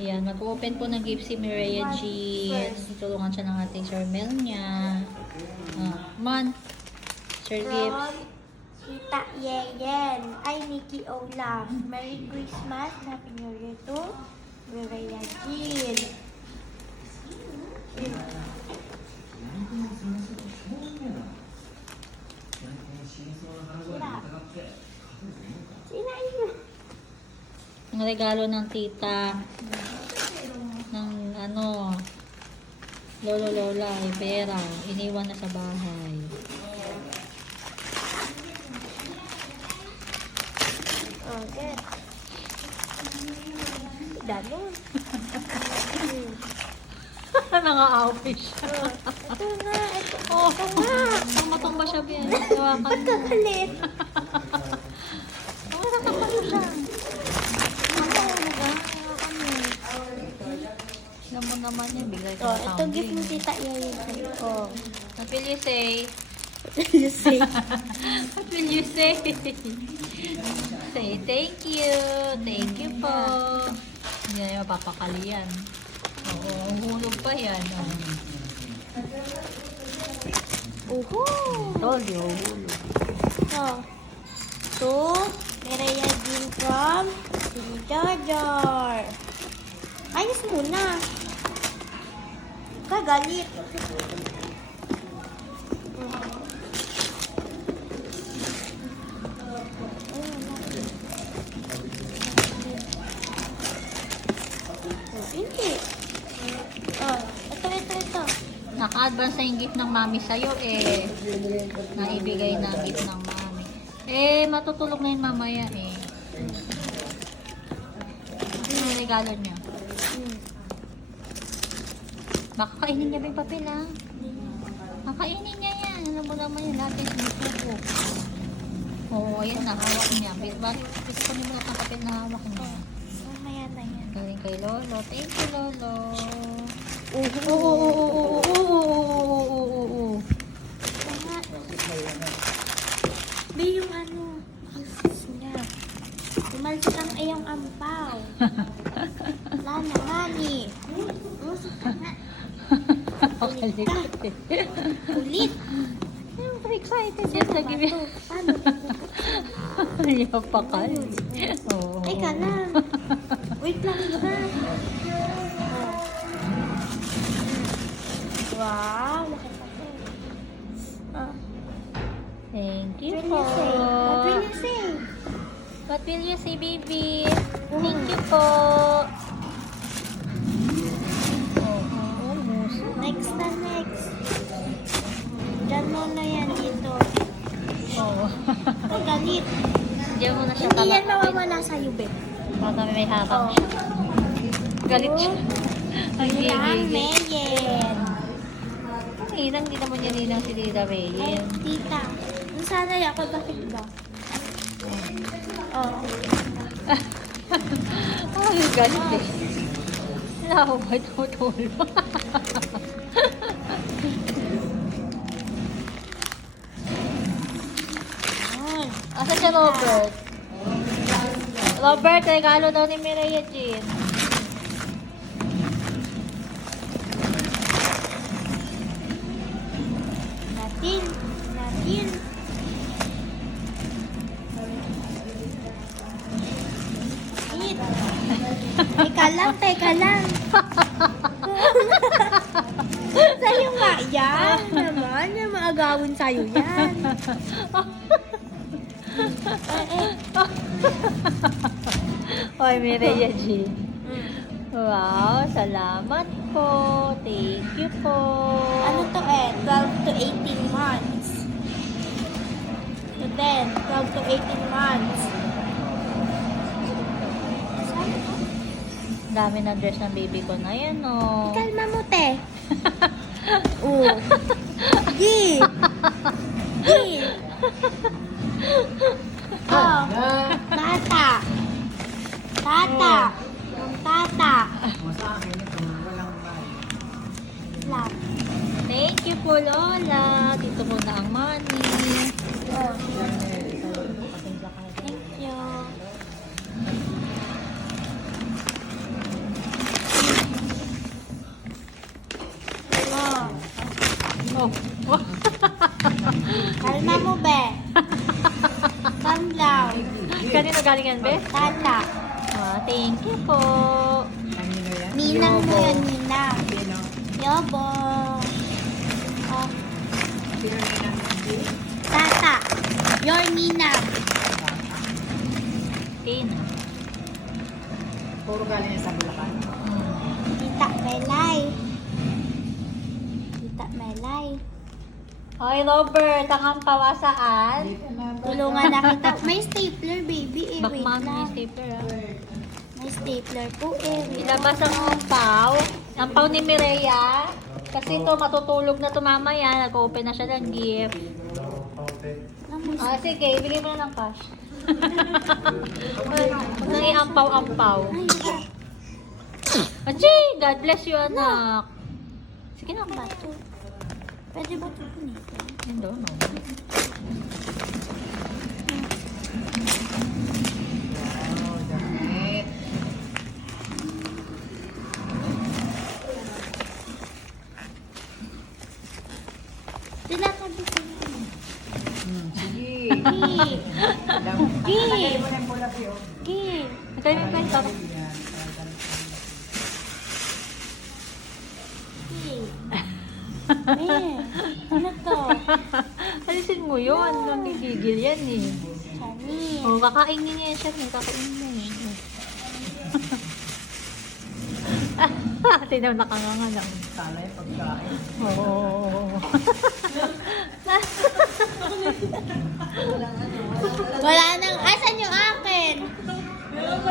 Ayan, mag-open po ng gift si Mireya Jean. Tutulungan siya ng ating Sir Mel niya. Man, Sir Gifts. Tita Yeyen. Ay, Nikki Olaf. Merry Christmas. Happy New Year to Mireya Jean. Sinain mo. Ang regalo ng tita. Ng Lolo Lola, Ibera. Iniwan na sa bahay. Okay. Ganon. Naka-away siya. Ito nga. Ito Oh, nga. matumba siya biyan. Hawakan mo. Pagkakalit. Oh, nakapalo siya. Hawakan mo. Alam mo naman yan, bigay ka Oh, ng ito gift ni Tita Yeyen. Oh, what will you say? You say. What will you say? Say thank you. Thank you po. Hindi na yung mapapakali yan. Oo, hulog pa yan. Uhu. Told you, hulog. Oh. To Mireya Jean from Jar. Ayos muna. Kagalit. Hindi. Oh, ito. Naka-advance na yung gift ng mami sa'yo eh. Naibigay na ang gift ng mami. Eh, matutulog na yun mamaya eh. Ano yung regalo niya? Baka kainin niya ba yung papel ah? Kakainin niya yan. Alam mo naman yun. Lahat yung sinusuko. Oo, ayan na. Hawak niya. Bakit gusto niyo muna ng papel na hawak niya? Mamaya na yan. Galing kay Lolo. Thank you, Lolo. Be, yung kiss niya. Tumalsik ang iyong ampaw. Lana, honey. Ulit ka. Ulit. I'm excited yan sa gibi. Paano? Ayaw pa ka. Oo. Teka lang. Wait lang ba? Wow, laki pa to. Thank you What po. will you say? What will you say, baby? Thank you po. Next na next. Diyan mo na yan dito. Oo. Ay, galit. Diyan mo na siya Hindi yan talakapin. mawawala sa'yo, babe. Baka may harang siya. Galit siya. Ang Ninang gigil. Meyen. Ang hinang, di naman niya ninang si Tita Ay, Mayen. tita. Ang sanay ako, bakit ba? Oh. Ay, galit eh. Wala ako ba tutulong? Asa si Robert? Robert, regalo daw ni Mireya Jean. Natin. Natin. Eat. Teka lang. Sa'yo nga yan. Naman, yung maagawin sa'yo yan. Oy, Mireya Jean. Wow, salamat po. Thank you po. Ano to 12 to 18 months. So then, 12 to 18 months. Saan to? Dami ng dress ng baby ko na yan, oh. Kalma mo, te. Oo. Gi. Gi. Oh. Tata. Tata. Yung tata. Love. Thank you po, Lola. Dito mo na ang money. Oh. Thank you. Oh. Kalma mo, be. Calm down. Kanino galing yan, be? Tata. Thank you po. Kanino yan? Ninang mo yun, Ninang. Sino? Yobo. Oh, Sino na Tata. Your Ninang. Tina. Puro galing sa Bulacan. Tita Melay. Tita Melay. Hoy, Robert, ang pawasaan. Tulungan na kita. May stapler, baby. Eh, wait Bakman yung lang. stapler, ah. May stapler po, eh. Wait lang. Ilabas ang ampaw. Ampaw ni Mireya. Kasi ito, matutulog na ito mamaya. Nag-open na siya ng gift. Sige, ibili mo na ng cash. Huwag nang i-ampaw-ampaw. Achie! God bless you, anak. Sige na, Ba ito? Pwede ba ito punito? Hindi, no. Wow, damit. Tinatabi ko yun. Sige. Gi! Lagay mo na yung pula kayo. Gi! Nagkayo yung kwento. Yan. Gi! Eh, ano to? Alisin mo yun. Nung gigigil yan eh. Chani. Oh, kakainin niya yan siya. Kakainin niya yan. Tinaw nakanganga lang. Sana yung pagkain. Oo. Wala nang, asan yung akin?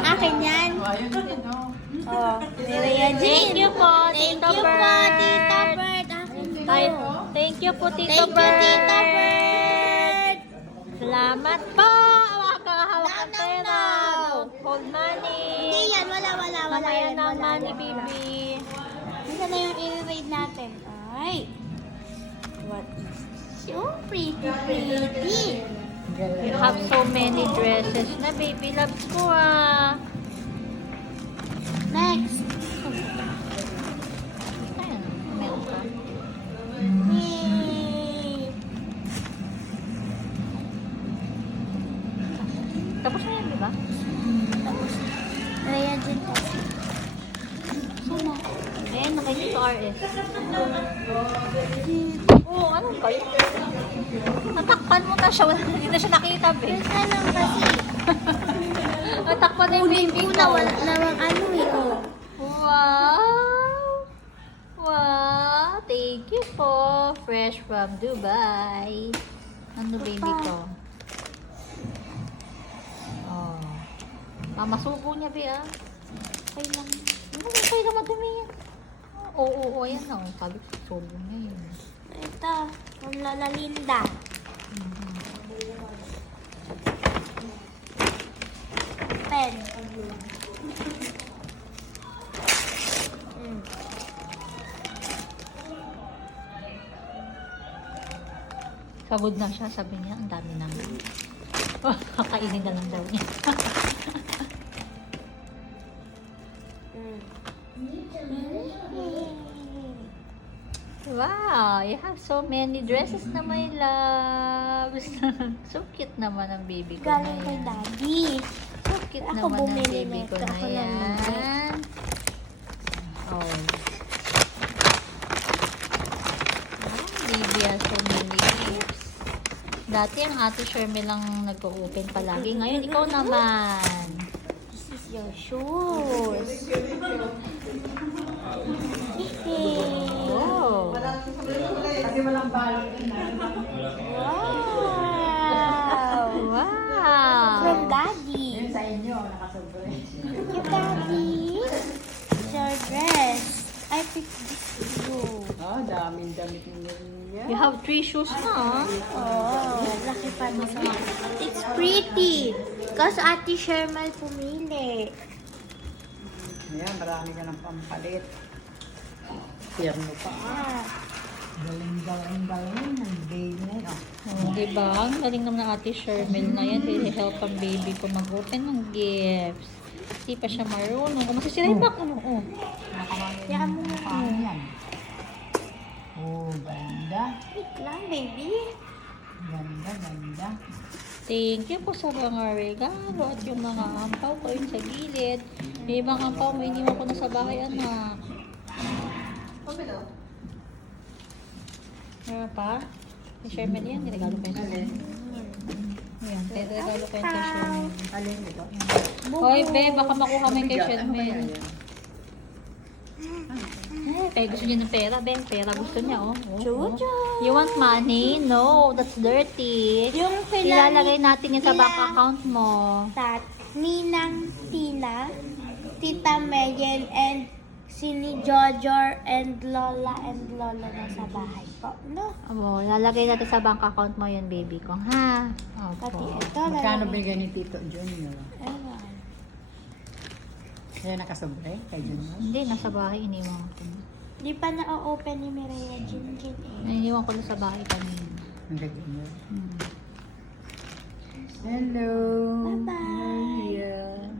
Akin yan? Oh, ayun din, no? Oh, Maria Jean. Thank you po, Thank Tito you po, Bert. Tita Bert. Akin to. Ay, thank you po, Tito Thank you, Bert. Tita Bert. Salamat po. Hawak ka hawak ang No, no, pera. no. Hold money. Hindi yan, wala Mamaya yan. na ang Wala money, yan. baby. Ano na yung i-raid natin? Ay. What is so pretty? You have so many dresses na, baby loves ko ah. Next. Ayan, meron pa. Yay. Tapos na yan, di ba? Tapos, Maria Jean po. Sana. Ayan, nakikita sa RS. Oo, ano ba yun? Natakpan mo na siya. Hindi na siya nakita, be. Basta lang kasi. Natakpan na yung baby Kunin ko ko. na wala namang ano eh. Oh. Wow! Wow! Thank you po. Fresh from Dubai. Ano baby ko? Oh. Mamasubo niya, be, ah. Okay lang. Ano ba kayo madumi yan? Oo, ayan na. Oh. Sabi ko, subo niya yun. Ito. Ang Lola Linda. Pen. Mm. Pagod na siya, sabi niya. Ang dami naman. Oh, kakainin na lang daw niya. Wow, you have so many dresses na my loves. So cute naman ang baby ko na Galing kay yan. Daddy. So cute Ako naman ang bumili baby ko nito. na Ako lang yan. Oh. Wow, baby has so many gifts. Dati ang ate Shermie lang nag-open palagi. Ngayon, ikaw naman. This is your shoes. Oh. Kasi walang balot din, ha? Wow! Wow. From Daddy. Yun sa inyo, nakasobre. Thank you, Daddy. It's your dress. I picked this for you. Oh, daming damit niya. You have 3 shoes na, ah. Oh, laki pa mo sa It's pretty. Kasi Ate Shermal pumili. Ayan, marami ka ng pampalit. Pierno pa. Ah. Galing. Ang baby na yun. Oh, diba? Ang galing naman ng ate Shermel na yan. Help ang baby ko mag-open ng gifts. Hindi pa siya marunong. Kung masisira yung back, ano? Oh. Yan mo. Paano yan? Oh, Ang ganda. Wait lang, baby. Ganda, ganda. Thank you po sa mga regalo at yung mga ampaw ko yung sa gilid. May ibang ampaw mo, iniwan ko na sa bahay, anak. Meron pa? I-share mo yan, niregalo ko yun sa Alin? Ayan, regalo ko yun kay Shermel. Alin ito? Hoy, be, baka makuha mo yung kay Mabigat. Ano ba Shermel. yan? Kaya gusto niya ng pera, be. Pera gusto niya, oh. Jojo. You want money? No, that's dirty. Yung Ilalagay natin yan sa bank sila- account mo. Tat, Ninang Tina, Tita Megan, and Sini Jojor, and Lola nasa bahay po. No? Oh, ilalagay natin sa bank account mo yun, baby ko, ha? Pati Opo. ito. Magkano lalagay- bigay ni Tito Junior? Ewan. Kaya nakasobre kay Junior? Hindi, nasa bahay, iniwan ko. Di pa na-open ni Mireya Jinjin eh. Iniwan ko na sa bahay kanina. Ang kay Junior. Hmm. Hello. Bye-bye. Yeah.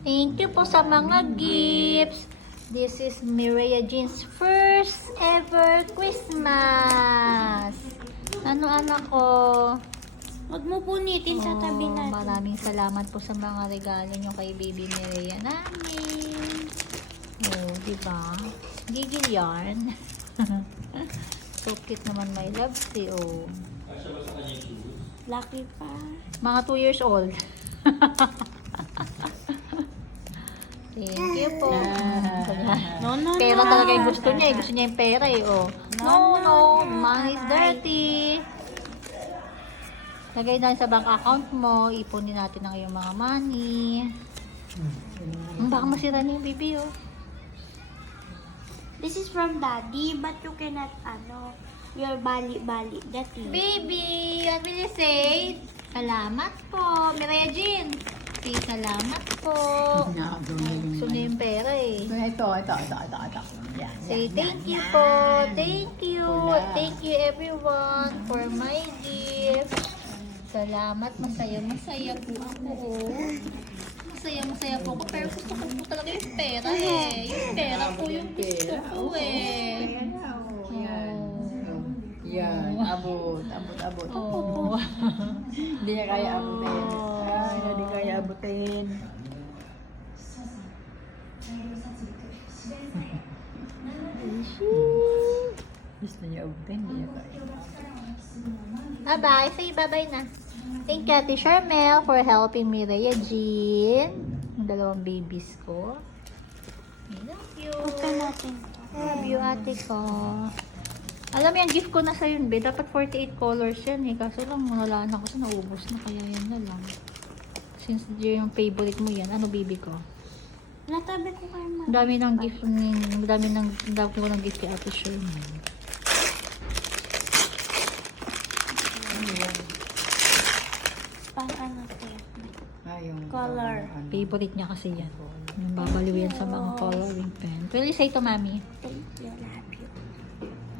Thank you po sa mga gifts. This is Mireya Jean's first ever Christmas. Ano anak ko? Huwag mo punitin sa tabi Oh, natin. maraming salamat po sa mga regalo nyo kay baby Mireya namin. Oh, di ba? Gigil yarn. So cute naman my love. Oh. Lucky pa. Mga 2 years old. Thank you po. No, no, Pera no. talaga yung gusto niya. Gusto niya yung pera eh. Oh. No, money is dirty. Lagay na sa bank account mo. Ipunin natin ang iyong mga money. Baka masira na yung baby oh. This is from daddy, but you cannot, your bali-bali. Daddy. Baby, what will you say? Salamat po, Mireya Jean. Okay, salamat po. Gusto niya yung pera eh. Ito. Yan, Say yan, thank you yan. po. Thank you. Pula. Thank you everyone for my gift. Salamat. Masaya po ako. Masaya po ako. Pero gusto ko po talaga yung pera eh. Yung pera po yung gusto ko eh. Yan. Yan. Abot. Oh. Hindi niya kaya abutin. Ay, hindi kaya abutin. Gusto niya abutin, hindi niya kaya. Bye-bye. Say bye-bye na. Thank you, Ate Shermel, for helping me, Rhea Jean. Yung dalawang babies ko. I love you. Open natin to. Love you, ate ko. Alam mo, yung gift ko na sa'yo, be. Dapat 48 colors yan eh. Kaso lang, wala na ako sa naubos na. Kaya yan na lang. Since yung favorite mo yan, ano baby ko? Natabi ko kayo ma. Ang dami ng gift ang dami ko ng gift kay Ate Shermel. Pang ano to? Yung Color. Favorite niya kasi yan. Yung babaliw yan sa mga coloring pen. Pwede say to mami. Thank you, love you.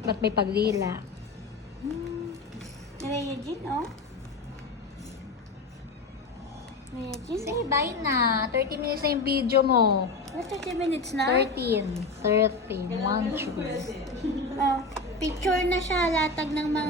Ba't may paglila? Mireya Jin, oh. Mireya Jin, Say bye na. 30 minutes na yung video mo. What 30 minutes na? 13. 1, 2. Oh, picture na siya, latag ng mga